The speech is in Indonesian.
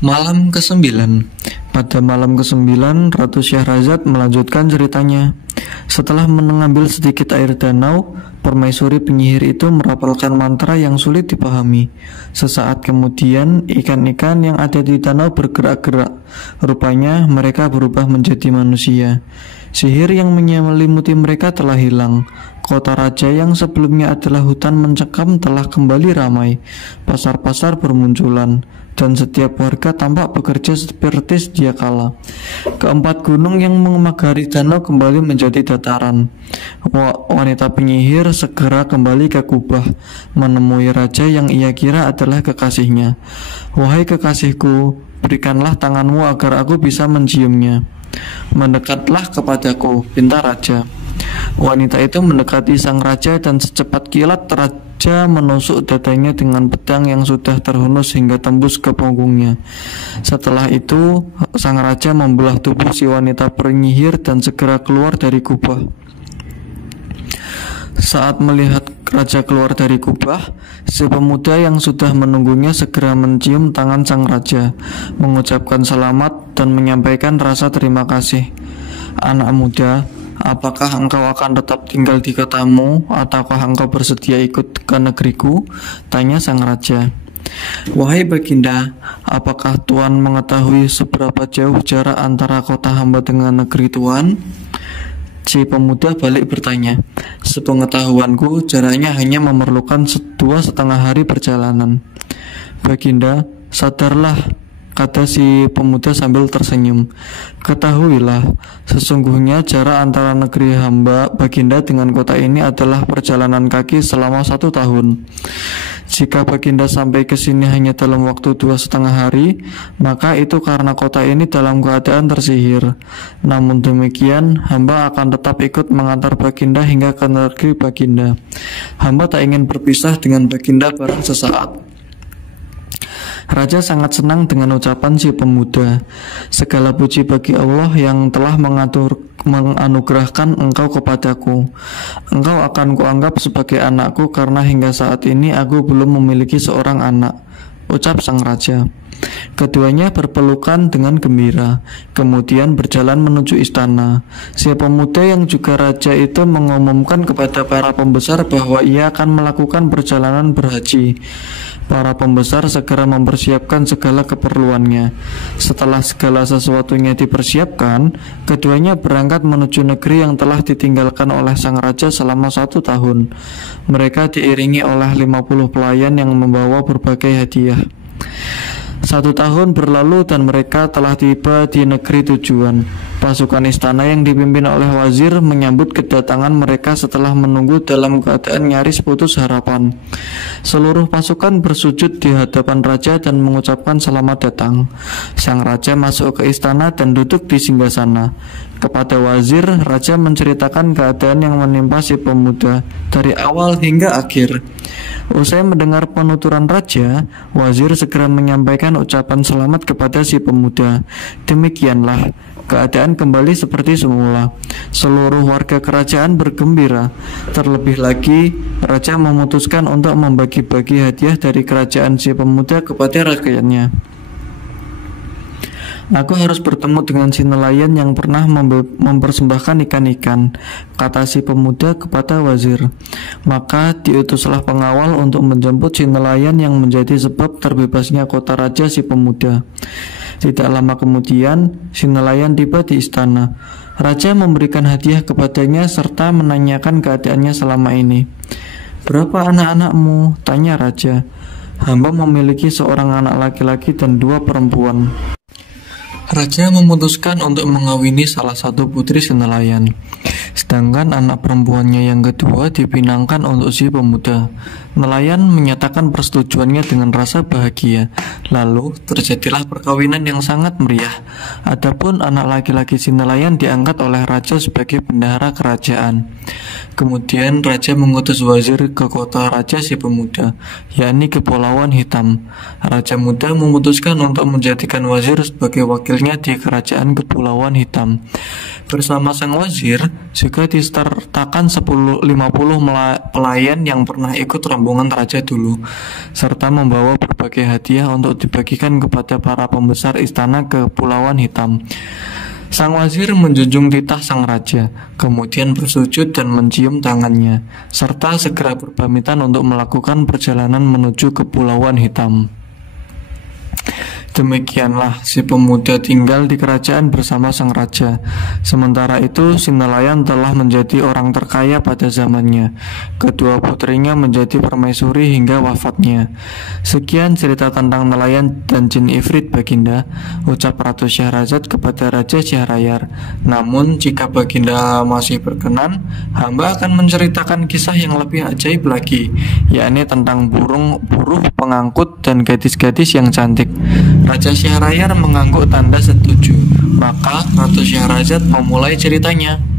Malam ke-9. Pada malam ke-9, Ratu Syahrazad melanjutkan ceritanya. Setelah mengambil sedikit air danau, permaisuri penyihir itu merapalkan mantra yang sulit dipahami. Sesaat kemudian, ikan-ikan yang ada di danau bergerak-gerak. Rupanya mereka berubah menjadi manusia. Sihir yang menyelimuti mereka telah hilang. Kota raja yang sebelumnya adalah hutan mencekam telah kembali ramai. Pasar-pasar bermunculan, dan setiap warga tampak bekerja seperti sedia kala. Keempat gunung yang memagari danau kembali menjadi dataran. Wanita penyihir segera kembali ke kubah, menemui raja yang ia kira adalah kekasihnya. "Wahai kekasihku, berikanlah tanganmu agar aku bisa menciumnya." "Mendekatlah kepadaku," pinta raja. Wanita itu mendekati sang raja dan secepat kilat raja menusuk dadanya dengan pedang yang sudah terhunus hingga tembus ke punggungnya. Setelah itu, sang raja membelah tubuh si wanita penyihir dan segera keluar dari kubah. Saat melihat raja keluar dari kubah, si pemuda yang sudah menunggunya segera mencium tangan sang raja, mengucapkan selamat dan menyampaikan rasa terima kasih. "Anak muda, apakah engkau akan tetap tinggal di kotamu, ataukah engkau bersedia ikut ke negeriku?" tanya sang raja. "Wahai Baginda, apakah Tuan mengetahui seberapa jauh jarak antara kota hamba dengan negeri Tuan?" Si pemuda balik bertanya. "Sepengetahuanku, jaraknya hanya memerlukan 2,5 hari perjalanan." "Baginda, sadarlah," kata si pemuda sambil tersenyum. "Ketahuilah, sesungguhnya jarak antara negeri hamba Baginda dengan kota ini adalah perjalanan kaki selama 1 tahun. Jika Baginda sampai ke sini hanya dalam waktu 2,5 hari, maka itu karena kota ini dalam keadaan tersihir. Namun demikian, hamba akan tetap ikut mengantar Baginda hingga ke negeri Baginda. Hamba tak ingin berpisah dengan Baginda barang sesaat." Raja sangat senang dengan ucapan si pemuda. "Segala puji bagi Allah yang telah menganugerahkan engkau kepadaku. Engkau akan kuanggap sebagai anakku karena hingga saat ini aku belum memiliki seorang anak," ucap sang raja. Keduanya berpelukan dengan gembira, kemudian berjalan menuju istana. Si pemuda yang juga raja itu mengumumkan kepada para pembesar bahwa ia akan melakukan perjalanan berhaji. Para pembesar segera mempersiapkan segala keperluannya. Setelah segala sesuatunya dipersiapkan, keduanya berangkat menuju negeri yang telah ditinggalkan oleh sang raja selama 1 tahun. Mereka diiringi oleh 50 pelayan yang membawa berbagai hadiah. 1 tahun berlalu dan mereka telah tiba di negeri tujuan. Pasukan istana yang dipimpin oleh wazir menyambut kedatangan mereka setelah menunggu dalam keadaan nyaris putus harapan. Seluruh pasukan bersujud di hadapan raja dan mengucapkan selamat datang. Sang raja masuk ke istana dan duduk di singgasana. Kepada wazir, raja menceritakan keadaan yang menimpa si pemuda dari awal hingga akhir. Usai mendengar penuturan raja, wazir segera menyampaikan ucapan selamat kepada si pemuda. Demikianlah, keadaan kembali seperti semula. Seluruh warga kerajaan bergembira. Terlebih lagi, raja memutuskan untuk membagi-bagi hadiah dari kerajaan si pemuda kepada rakyatnya. "Aku harus bertemu dengan si nelayan yang pernah mempersembahkan ikan-ikan," kata si pemuda kepada wazir. Maka diutuslah pengawal untuk menjemput si nelayan yang menjadi sebab terbebasnya kota raja si pemuda. Tidak lama kemudian, si nelayan tiba di istana. Raja memberikan hadiah kepadanya serta menanyakan keadaannya selama ini. "Berapa anak-anakmu?" tanya raja. "Hamba memiliki seorang anak laki-laki dan 2 perempuan." Raja memutuskan untuk mengawini salah satu putri si nelayan, sedangkan anak perempuannya yang kedua dipinangkan untuk si pemuda. Nelayan menyatakan persetujuannya dengan rasa bahagia. Lalu terjadilah perkawinan yang sangat meriah. Adapun anak laki-laki si nelayan diangkat oleh raja sebagai bendahara kerajaan. Kemudian raja mengutus wazir ke kota raja si pemuda, yakni Kepulauan Hitam. Raja muda memutuskan untuk menjadikan wazir sebagai wakilnya di kerajaan Kepulauan Hitam. Bersama sang wazir juga juga disertakan 50 pelayan yang pernah ikut rombongan raja dulu, serta membawa berbagai hadiah untuk dibagikan kepada para pembesar istana Kepulauan Hitam. Sang wazir menjunjung titah sang raja, kemudian bersujud dan mencium tangannya, serta segera berpamitan untuk melakukan perjalanan menuju Kepulauan Hitam. Demikianlah si pemuda tinggal di kerajaan bersama sang raja. Sementara itu si nelayan telah menjadi orang terkaya pada zamannya. Kedua putrinya menjadi permaisuri hingga wafatnya. Sekian cerita tentang nelayan dan jin ifrit, Baginda, ucap Ratu Syahrazad kepada Raja Syahrayar. Namun jika Baginda masih berkenan, hamba akan menceritakan kisah yang lebih ajaib lagi, yakni tentang buruh pengangkut dan gadis-gadis yang cantik. Raja Syahrayar mengangguk tanda setuju. Maka Ratu Syahrazad memulai ceritanya.